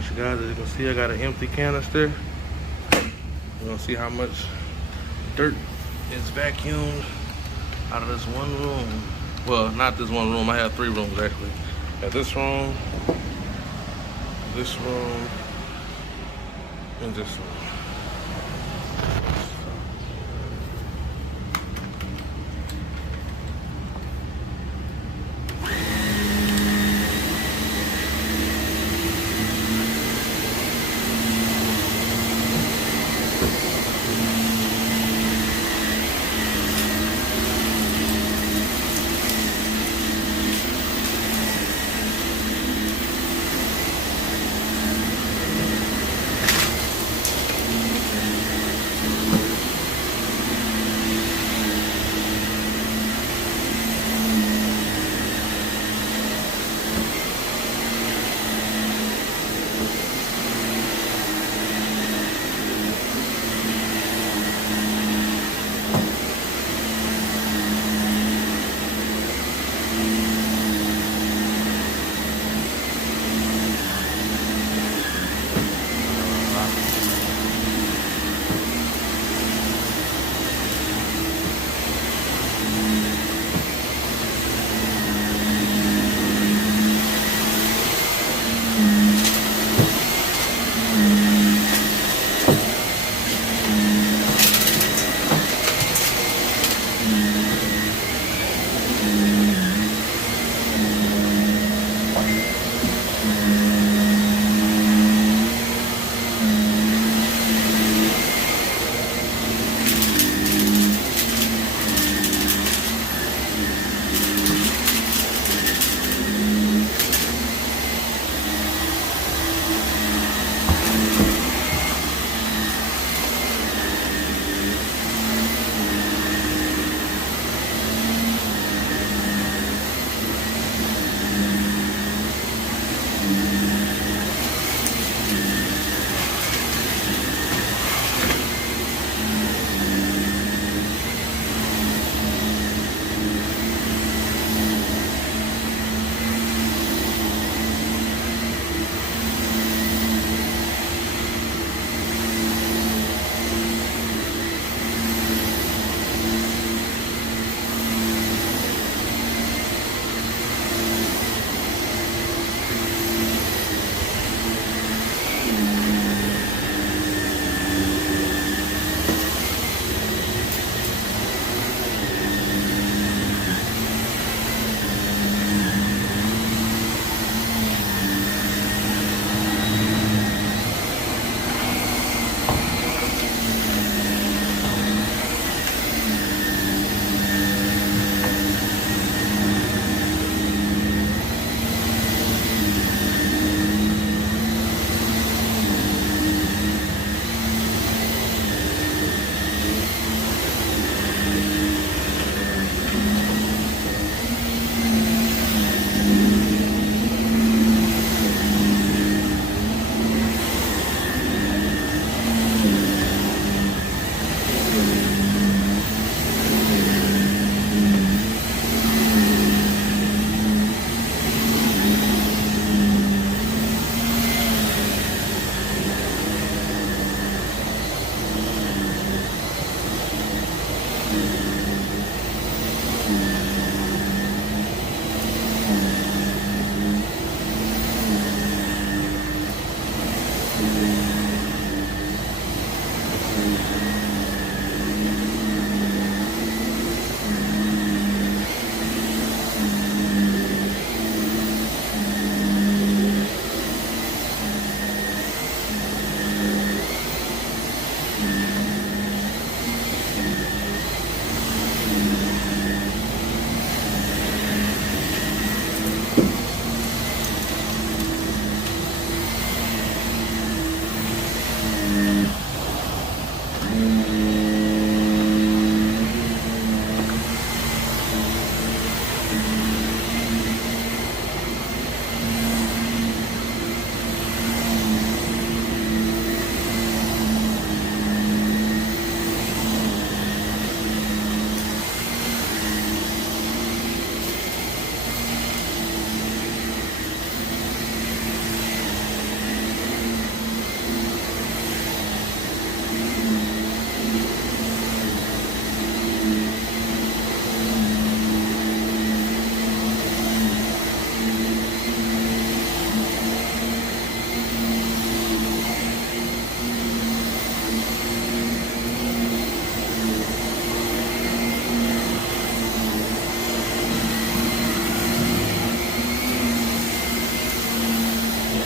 Alright, you guys, as you can see, I got an empty canister. We're gonna see how much dirt is vacuumed out of this one room. Well, not this one room, I have 3 rooms actually. Got this room, and this room.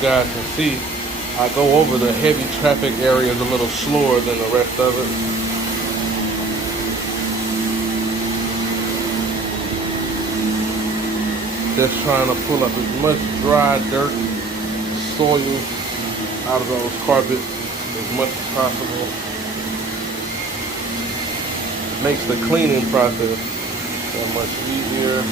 guys can see, I go over the heavy traffic areas a little slower than the rest of it. Just trying to pull up as much dry dirt, soil out of those carpets as much as possible. Makes the cleaning process that much easier.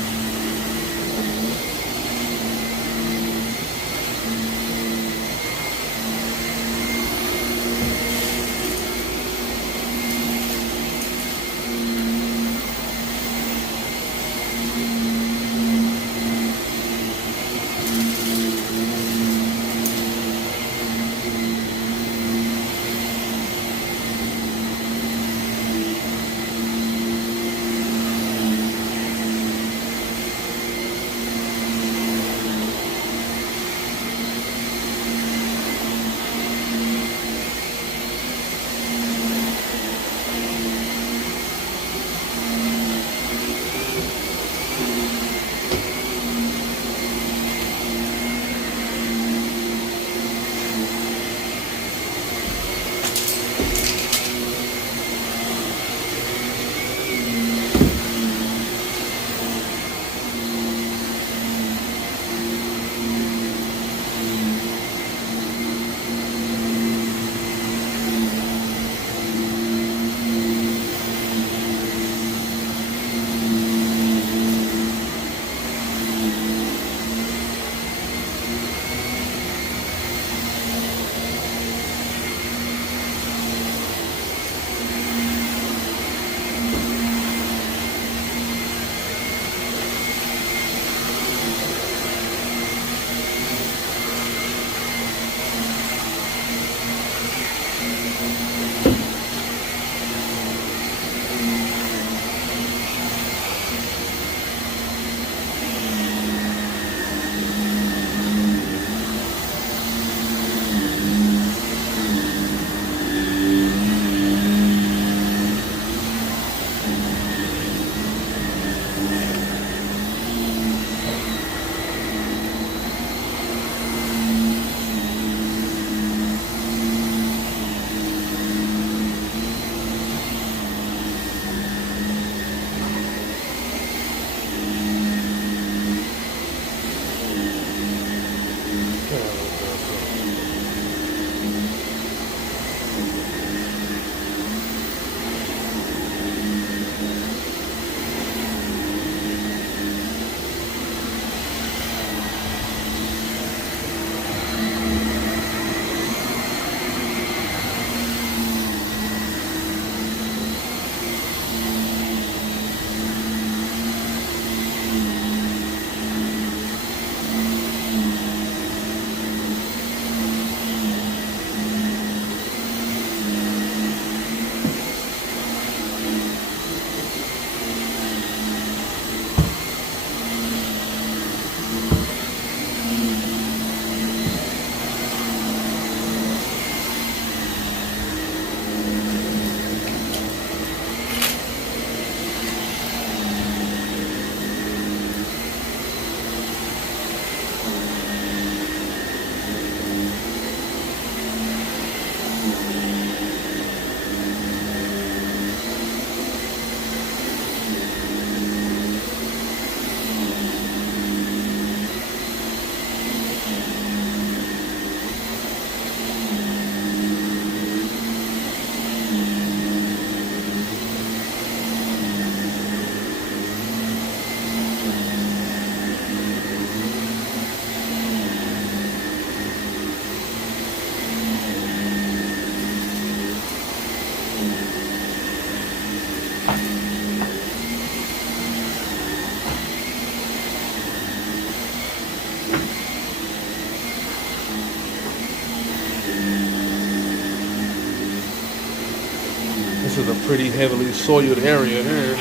This is a pretty heavily soiled area here.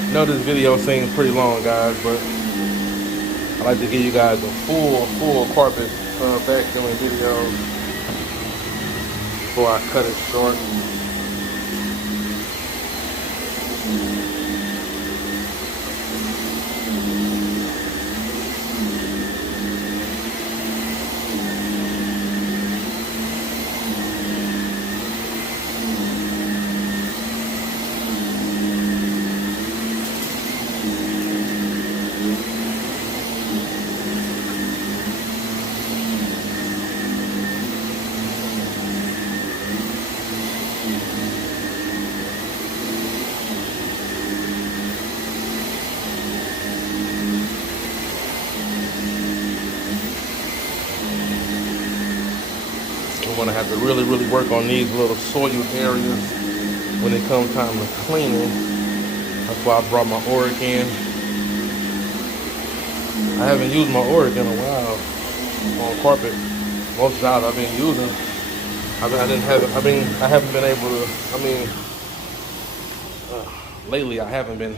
I know this video seems pretty long, guys, but I like to give you guys a full carpet vacuuming video before I cut it short. gonna have to really, really work on these little soiled areas when it comes time to cleaning. That's why I brought my Oric in. I haven't used my Oric in a while on carpet. Most jobs I've been using, I haven't been able to. Lately I haven't been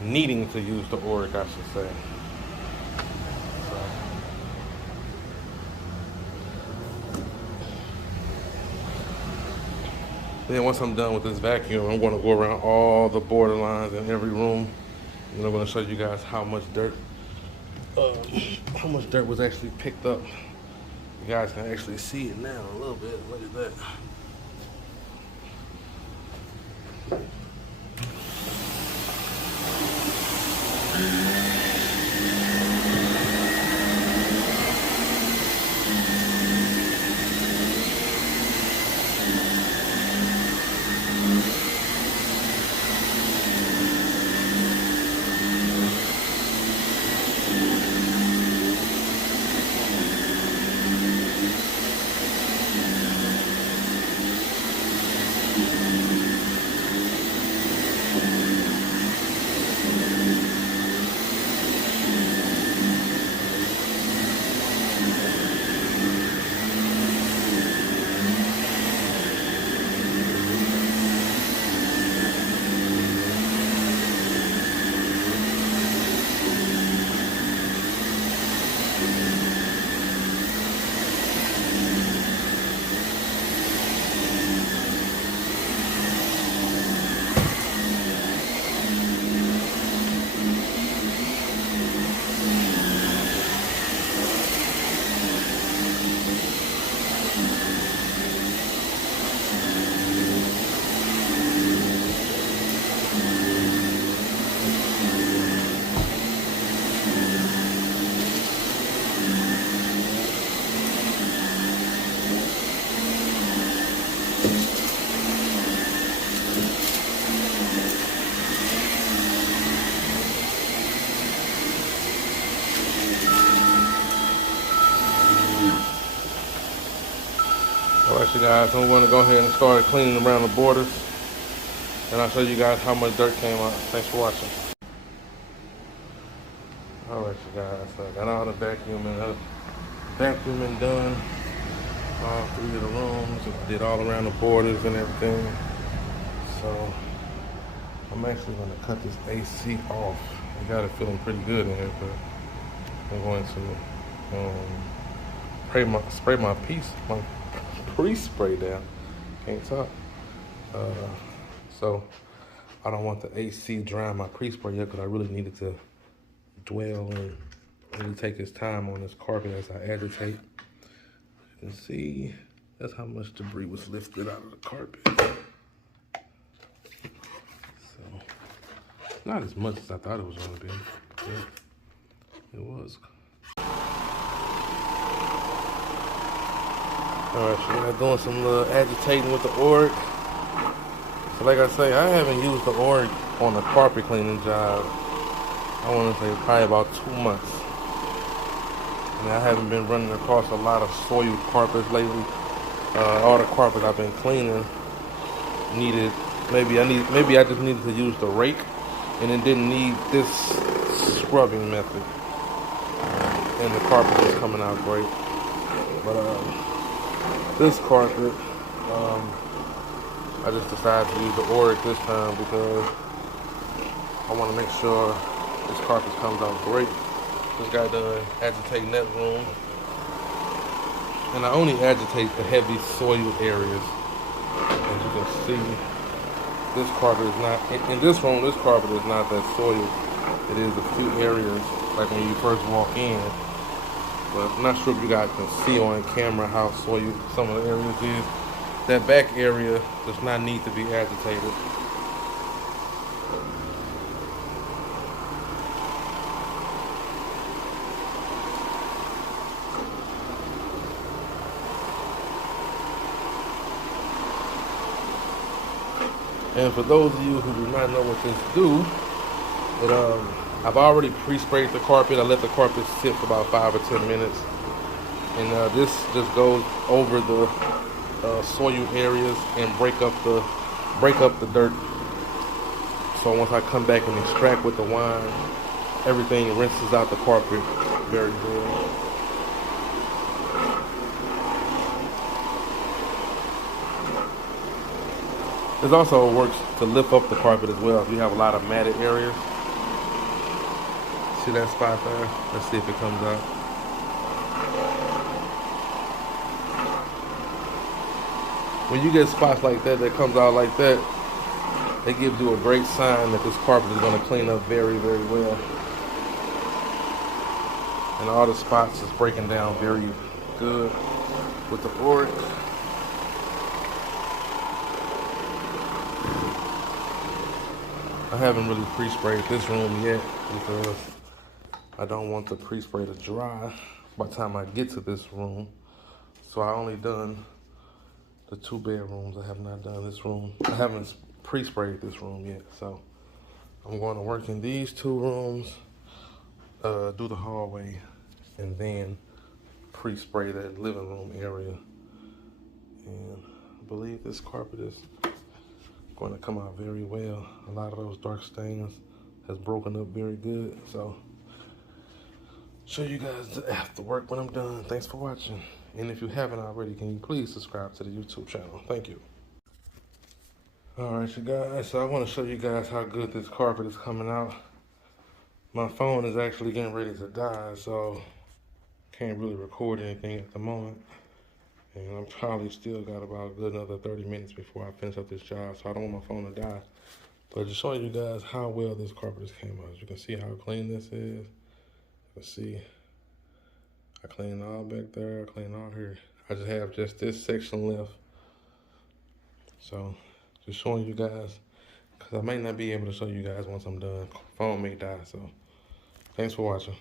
needing to use the Oric, I should say. Then once I'm done with this vacuum, I'm going to go around all the border lines in every room, and I'm going to show you guys how much dirt was actually picked up. You guys can actually see it now a little bit. Look at that. Alright, you guys, I'm going to go ahead and start cleaning around the borders, and I'll show you guys how much dirt came out. Thanks for watching. Alright, you guys, so I got all the vacuuming done, all 3 of the rooms, did all around the borders and everything. So I'm actually going to cut this AC off. I got it feeling pretty good in here, but I'm going to spray my pre-spray down. Can't talk. So I don't want the AC drying my pre-spray yet, because I really needed to dwell and really take his time on this carpet as I agitate. You can see that's how much debris was lifted out of the carpet. So not as much as I thought it was going to be. Yeah, it was. Alright, so I'm doing some little agitating with the Oric. So like I say, I haven't used the Oric on a carpet cleaning job, I want to say probably about 2 months. And I haven't been running across a lot of soiled carpets lately. All the carpets I've been cleaning needed, maybe I just needed to use the rake, and it didn't need this scrubbing method. And the carpet is coming out great. But this carpet, I just decided to use the Oric this time because I want to make sure this carpet comes out great. Just got done agitating that room, and I only agitate the heavy soiled areas. As you can see, this carpet is not, in this room, this carpet is not that soiled. It is a few areas, like when you first walk in. But I'm not sure if you guys can see on camera how soiled some of the areas is. That back area does not need to be agitated. And for those of you who do not know what this do, I've already pre-sprayed the carpet. I let the carpet sit for about 5 or 10 minutes. And this just goes over the soil areas and break up the dirt. So once I come back and extract with the wine, everything rinses out the carpet very good. This also works to lift up the carpet as well if you have a lot of matted areas. See that spot there? Let's see if it comes out. When you get spots like that comes out like that, it gives you a great sign that this carpet is going to clean up very, very well. And all the spots is breaking down very good with the board. I haven't really pre-sprayed this room yet because I don't want the pre-spray to dry by the time I get to this room. So I only done the 2 bedrooms. I have not done this room. I haven't pre-sprayed this room yet. So I'm going to work in these 2 rooms, do the hallway, and then pre-spray that living room area. And I believe this carpet is going to come out very well. A lot of those dark stains has broken up very good. So show you guys the after work when I'm done. Thanks for watching. And if you haven't already, can you please subscribe to the YouTube channel? Thank you. All right, you guys, so I want to show you guys how good this carpet is coming out. My phone is actually getting ready to die, so can't really record anything at the moment. And I'm probably still got about a good another 30 minutes before I finish up this job, so I don't want my phone to die. But just showing you guys how well this carpet has came out. As you can see how clean this is. You can see I cleaned all back there, I cleaned all here. I just have just this section left. So just showing you guys, because I may not be able to show you guys once I'm done. Phone may die, so thanks for watching.